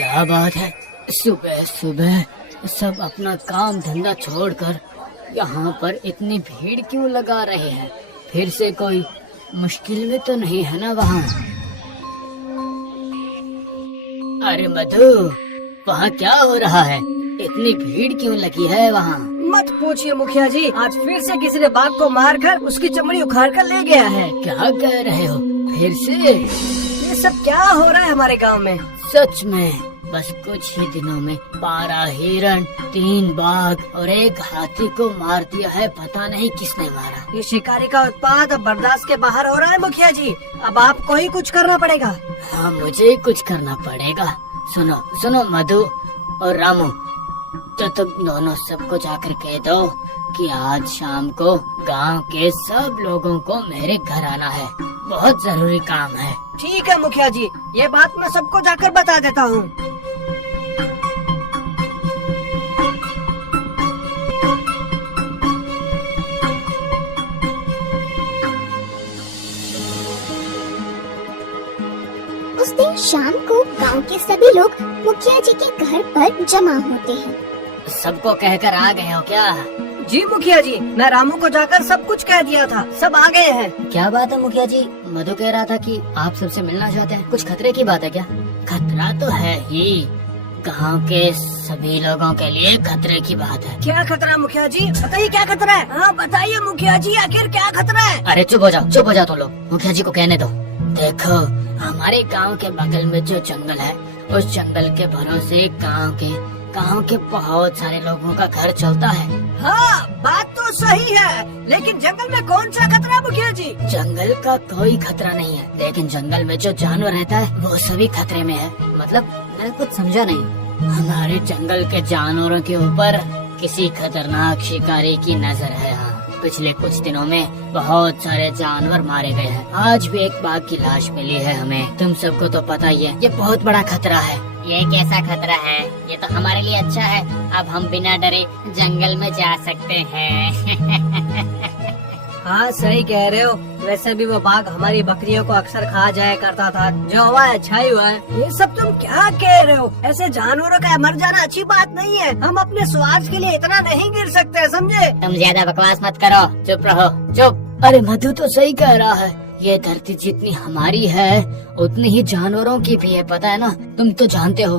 क्या बात है, सुबह सुबह सब अपना काम धंधा छोड़कर यहाँ पर इतनी भीड़ क्यों लगा रहे हैं? फिर से कोई मुश्किल में तो नहीं है ना वहाँ? अरे मधु, वहाँ क्या हो रहा है? इतनी भीड़ क्यों लगी है वहाँ? मत पूछिए मुखिया जी, आज फिर से किसी ने बाघ को मारकर उसकी चमड़ी उखाड़ कर ले गया है। क्या कह रहे हो? फिर से? ये सब क्या हो रहा है हमारे गांव में? सच में? बस कुछ ही दिनों में 12 हिरण, 3 बाघ और 1 हाथी को मार दिया है। पता नहीं किसने मारा। ये शिकारी का उत्पात अब बर्दाश्त के बाहर हो रहा है मुखिया जी। अब आपको ही कुछ करना पड़ेगा। हाँ, मुझे ही कुछ करना पड़ेगा। सुनो सुनो मधु और रामू, तो तुम दोनों सबको जाकर कह दो कि आज शाम को गांव के सब लोगों को मेरे घर आना है। बहुत जरूरी काम है। ठीक है मुखिया जी, ये बात मैं सबको जाकर बता देता हूँ। उस दिन शाम को गांव के सभी लोग मुखिया जी के घर पर जमा होते हैं। सबको कहकर आ गए हो क्या? जी मुखिया जी, मैं रामू को जाकर सब कुछ कह दिया था। सब आ गए हैं। क्या बात है मुखिया जी? मधु कह रहा था कि आप सबसे मिलना चाहते हैं। कुछ खतरे की बात है क्या? खतरा तो है ही, गांव के सभी लोगों के लिए खतरे की बात है। क्या खतरा मुखिया जी? बताइए क्या खतरा है? हाँ बताइए मुखिया जी, आखिर क्या खतरा है? अरे चुप हो जाओ तुम लोग। मुखिया जी को कहने दो। देखो, हमारे गांव के बगल में जो जंगल है, उस जंगल के भरोसे गांव के बहुत सारे लोगों का घर चलता है। हाँ बात तो सही है, लेकिन जंगल में कौन सा खतरा है मुखिया जी? जंगल का कोई खतरा नहीं है, लेकिन जंगल में जो जानवर रहता है वो सभी खतरे में है। मतलब मैं कुछ समझा नहीं। हमारे जंगल के जानवरों के ऊपर किसी खतरनाक शिकारी की नजर है। हाँ, पिछले कुछ दिनों में बहुत सारे जानवर मारे गए हैं। आज भी एक बाघ की लाश मिली है हमें। तुम सबको तो पता ही है, ये बहुत बड़ा खतरा है। ये कैसा खतरा है? ये तो हमारे लिए अच्छा है। अब हम बिना डरे जंगल में जा सकते हैं। हाँ सही कह रहे हो। वैसे भी वो बाघ हमारी बकरियों को अक्सर खा जाया करता था। जो हुआ है अच्छा ही हुआ है। ये सब तुम क्या कह रहे हो? ऐसे जानवरों का मर जाना अच्छी बात नहीं है। हम अपने स्वार्थ के लिए इतना नहीं गिर सकते, समझे? तुम ज्यादा बकवास मत करो, चुप रहो, चुप। अरे मधु तो सही कह रहा है। ये धरती जितनी हमारी है उतनी ही जानवरों की भी है, पता है ना? तुम तो जानते हो।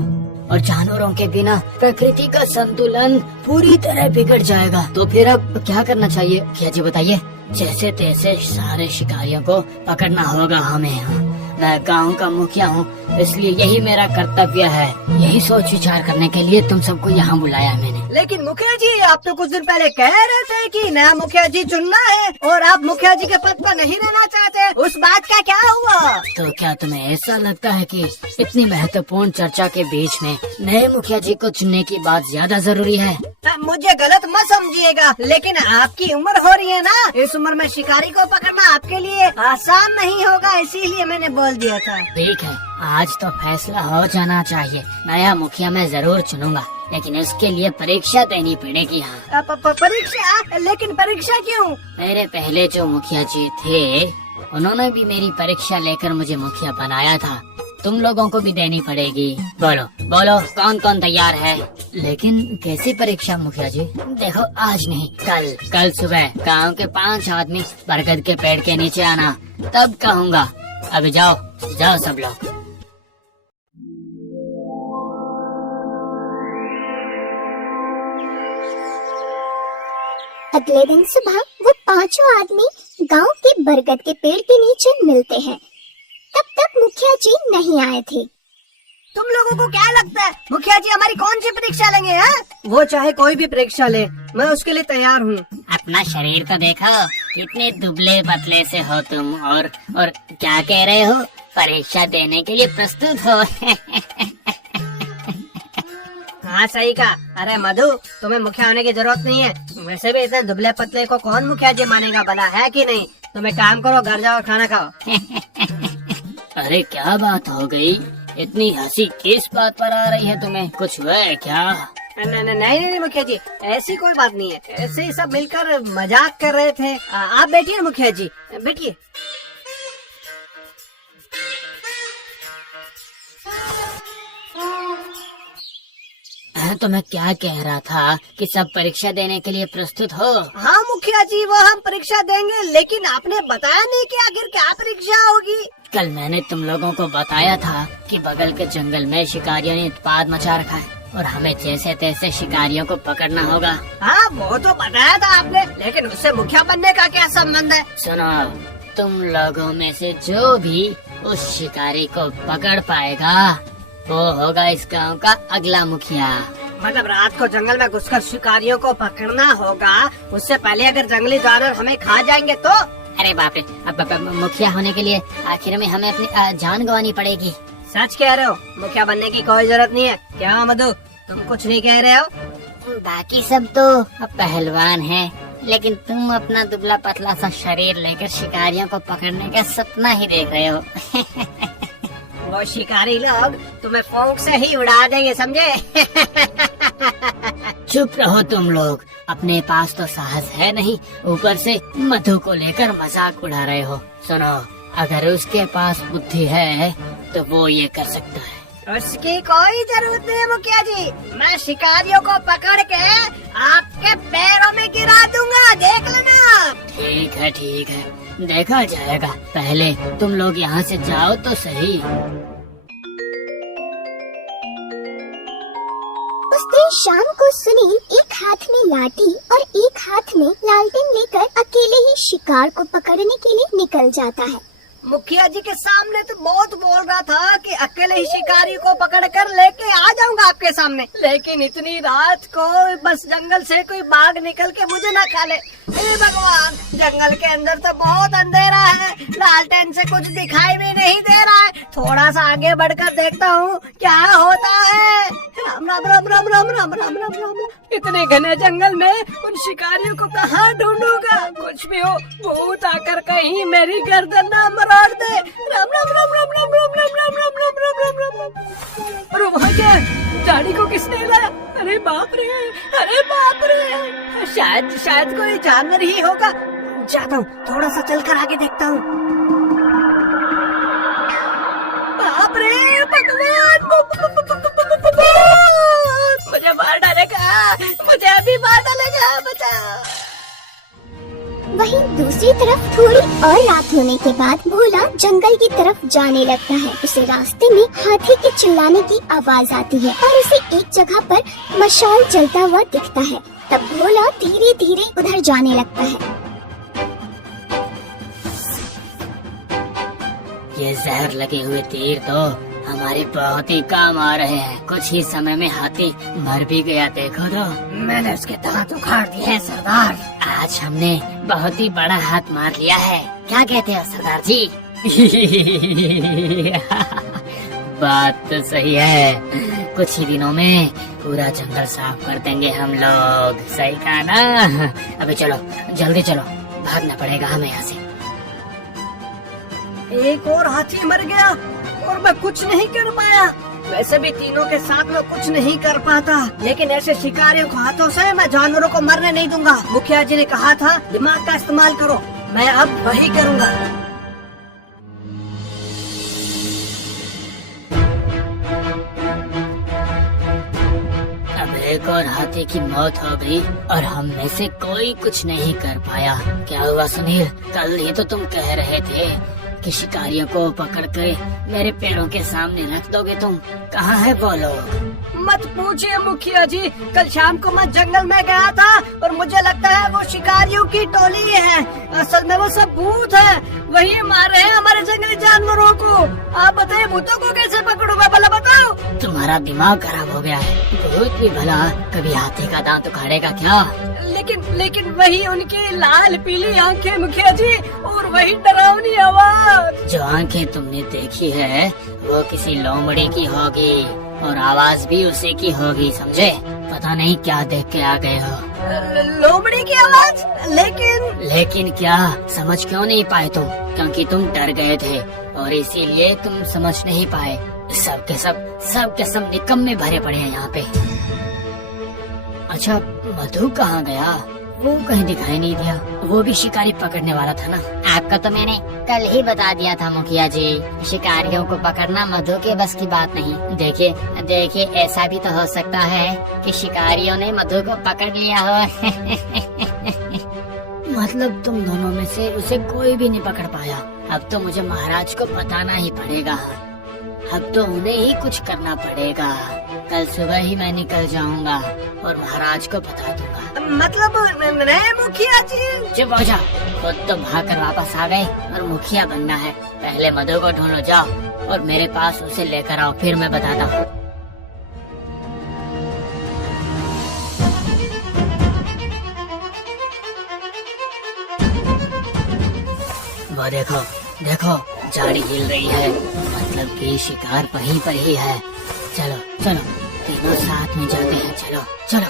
और जानवरों के बिना प्रकृति का संतुलन पूरी तरह बिगड़ जाएगा। तो फिर अब क्या करना चाहिए? क्या जी बताइए। जैसे तैसे सारे शिकारियों को पकड़ना होगा हमें। मैं गांव का मुखिया हूँ, इसलिए यही मेरा कर्तव्य है। यही सोच विचार करने के लिए तुम सबको यहाँ बुलाया मैंने। लेकिन मुखिया जी, आप तो कुछ दिन पहले कह रहे थे कि नया मुखिया जी चुनना है और आप मुखिया जी के पद पर नहीं रहना चाहते। उस बात का क्या हुआ? तो क्या तुम्हें ऐसा लगता है कि इतनी महत्वपूर्ण चर्चा के बीच में नए मुखिया जी को चुनने की बात ज्यादा जरूरी है? मुझे गलत मत समझिएगा, लेकिन आपकी उम्र हो रही है ना, इस उम्र में शिकारी को पकड़ना आपके लिए आसान नहीं होगा, इसीलिए मैंने बोल दिया था। ठीक है, आज तो फैसला हो जाना चाहिए। नया मुखिया मैं जरूर चुनूंगा, लेकिन इसके लिए परीक्षा देनी पड़ेगी। हाँ परीक्षा? लेकिन परीक्षा क्यों? मेरे पहले जो मुखिया जी थे उन्होंने भी मेरी परीक्षा लेकर मुझे मुखिया बनाया था। तुम लोगों को भी देनी पड़ेगी। बोलो बोलो, कौन कौन तैयार है? लेकिन कैसी परीक्षा मुखिया जी? देखो, आज नहीं, कल सुबह गांव के 5 आदमी बरगद के पेड़ के नीचे आना, तब कहूँगा। अभी जाओ सब लोग। अगले दिन सुबह वो 5 आदमी गांव के बरगद के पेड़ के नीचे मिलते हैं। तब तक मुखिया जी नहीं आए थे। तुम लोगों को क्या लगता है मुखिया जी हमारी कौन सी परीक्षा लेंगे? हैं? वो चाहे कोई भी परीक्षा ले, मैं उसके लिए तैयार हूँ। अपना शरीर तो देखो, कितने दुबले पतले से हो तुम। और क्या कह रहे हो? परीक्षा देने के लिए प्रस्तुत हो? हाँ सही कहा। अरे मधु, तुम्हें मुखिया होने की जरूरत नहीं है। वैसे भी इतने दुबले पतले को कौन मुखिया जी मानेगा भला, है कि नहीं? तुम एक काम करो, घर जाओ और खाना खाओ। अरे क्या बात हो गई? इतनी हंसी किस बात पर आ रही है तुम्हें? कुछ हुआ है क्या? नहीं मुखिया जी, ऐसी कोई बात नहीं है। ऐसे ही सब मिलकर मजाक कर रहे थे। आप बैठिए मुखिया जी, बैठिए। तो मैं क्या कह रहा था कि सब परीक्षा देने के लिए प्रस्तुत हो। हाँ मुखिया जी, वो हम परीक्षा देंगे, लेकिन आपने बताया नहीं कि आखिर क्या परीक्षा होगी। कल मैंने तुम लोगों को बताया था कि बगल के जंगल में शिकारियों ने उत्पात मचा रखा है और हमें जैसे तैसे शिकारियों को पकड़ना होगा। हाँ वो तो बताया था आपने, लेकिन उससे मुखिया बनने का क्या संबंध है? सुनो, तुम लोगों में से जो भी उस शिकारी को पकड़ पाएगा वो होगा इस गांव का अगला मुखिया। मतलब रात को जंगल में घुसकर शिकारियों को पकड़ना होगा, उससे पहले अगर जंगली जानवर हमें खा जाएंगे तो? अरे बाप रे, अब मुखिया होने के लिए आखिर में हमें अपनी जान गंवानी पड़ेगी। सच कह रहे हो? मुखिया बनने की कोई जरूरत नहीं है क्या मधु? तुम कुछ नहीं कह रहे हो? बाकी सब तो अब पहलवान हैं, लेकिन तुम अपना दुबला पतला सा शरीर लेकर शिकारियों को पकड़ने का सपना ही देख रहे हो। वो शिकारी लोग तुम्हें फोंक से ही उड़ा देंगे, समझे? चुप रहो तुम लोग, अपने पास तो साहस है नहीं, ऊपर से मधु को लेकर मजाक उड़ा रहे हो। सुनो, अगर उसके पास बुद्धि है तो वो ये कर सकता है। उसकी कोई जरूरत नहीं है मुखिया जी, मैं शिकारियों को पकड़ के आपके पैरों में गिरा दूंगा, देख लेना। ठीक है, देखा जाएगा। पहले तुम लोग यहाँ से जाओ तो सही। उस दिन शाम को सुनील एक हाथ में लाठी और एक हाथ में लालटेन लेकर अकेले ही शिकार को पकड़ने के लिए निकल जाता है। मुखिया जी के सामने तो बहुत बोल रहा था कि अकेले ही शिकारी को पकड़कर लेके आ जाऊंगा आपके सामने, लेकिन इतनी रात को बस जंगल से कोई बाघ निकल के मुझे न खा ले। हे भगवान, जंगल के अंदर तो बहुत अंधेरा है, लालटेन से कुछ दिखाई भी नहीं दे रहा है। थोड़ा सा आगे बढ़कर देखता हूँ क्या होता है। राम राम राम राम राम राम राम राम राम। इतने घने जंगल में उन शिकारियों को कहाँ ढूंढूंगा? कुछ भी हो, भूत आकर कहीं मेरी गर्दन ना मरोड़ दे। राम राम राम राम राम राम राम राम राम राम राम राम राम। अरे वहाँ क्या गाड़ी को किसने लाया? अरे बाप रे, अरे बाप रे, शायद कोई जानवर ही होगा। जाता हूँ, थोड़ा सा चलकर आगे देखता हूँ। बाप रे भगवान, मुझे मार डालेगा, मुझे अभी मार डालेगा, बचा। वहीं दूसरी तरफ थोड़ी और रात होने के बाद भोला जंगल की तरफ जाने लगता है। उसे रास्ते में हाथी के चिल्लाने की आवाज आती है और उसे एक जगह पर मशाल जलता हुआ दिखता है। तब भोला धीरे धीरे उधर जाने लगता है। ये जहर लगे हुए तीर तो हमारे बहुत ही काम आ रहे हैं। कुछ ही समय में हाथी मर भी गया, देखो तो। मैंने उसके दांत उखाड़ दिए हैं सरदार। आज हमने बहुत ही बड़ा हाथ मार लिया है, क्या कहते हो सरदार जी? बात तो सही है, कुछ ही दिनों में पूरा जंगल साफ कर देंगे हम लोग, सही कहा ना? अभी चलो, जल्दी चलो, भागना पड़ेगा हमें यहाँ से। एक और हाथी मर गया और मैं कुछ नहीं कर पाया। वैसे भी तीनों के साथ में कुछ नहीं कर पाता, लेकिन ऐसे शिकारियों के हाथों से मैं जानवरों को मरने नहीं दूंगा। मुखिया जी ने कहा था दिमाग का इस्तेमाल करो, मैं अब वही करूंगा। अब एक और हाथी की मौत हो गई और हम में से कोई कुछ नहीं कर पाया। क्या हुआ सुनील? कल ही तो तुम कह रहे थे कि शिकारियों को पकड़ कर मेरे पेड़ों के सामने रख दोगे तुम। कहाँ है वो लोग? मत पूछिए मुखिया जी, कल शाम को मैं जंगल में गया था और मुझे लगता है वो शिकारियों की टोली है। असल में वो सब भूत है, वही मार रहे हैं हमारे जंगली जानवरों को। आप बताइए भूतों को कैसे पकड़ूंगा, भला बताओ। तुम्हारा दिमाग खराब हो गया है। भूत भी भला कभी हाथी का दांत उखाड़ेगा क्या? लेकिन वही उनकी लाल पीली आंखें मुखिया जी, और वही डरावनी आवाज। जो आंखें तुमने देखी है वो किसी लोमड़ी की होगी और आवाज भी उसी की होगी, समझे? पता नहीं क्या देख के आ गए हो। लोमड़ी की आवाज? लेकिन क्या समझ क्यों नहीं पाए तुम? क्योंकि तुम डर गए थे और इसीलिए तुम समझ नहीं पाए। सब के सब निकम्मे भरे पड़े हैं यहाँ पे। अच्छा, मधु कहाँ गया? वो कहीं दिखाई नहीं दिया। वो भी शिकारी पकड़ने वाला था ना। आपका तो मैंने कल ही बता दिया था मुखिया जी, शिकारियों को पकड़ना मधु के बस की बात नहीं। देखिए देखिए, ऐसा भी तो हो सकता है कि शिकारियों ने मधु को पकड़ लिया हो। मतलब तुम दोनों में से उसे कोई भी नहीं पकड़ पाया। अब तो मुझे महाराज को बताना ही पड़ेगा। अब तो उन्हें ही कुछ करना पड़ेगा। कल सुबह ही मैं निकल जाऊंगा और महाराज को बता दूंगा। मतलब नहीं मुखिया जी। चुप हो जा, खुद तो भागकर वापस आ गए और मुखिया बनना है। पहले मधु को ढूंढो, जाओ और मेरे पास उसे लेकर आओ, फिर मैं बताता हूँ। वो देखो देखो, झाड़ी हिल रही है, मतलब कि शिकार वहीं पर ही है। चलो चलो, तीनों साथ में जाते हैं। चलो चलो।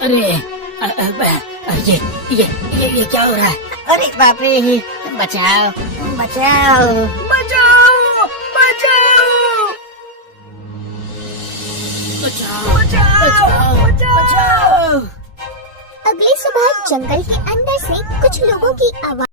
अरे ये क्या हो रहा है? अरे बाप रे, बचाओ बचाओ बचाओ बचाओ बचाओ बचाओ बचाओ। अगली सुबह जंगल के अंदर से कुछ लोगों की आवाज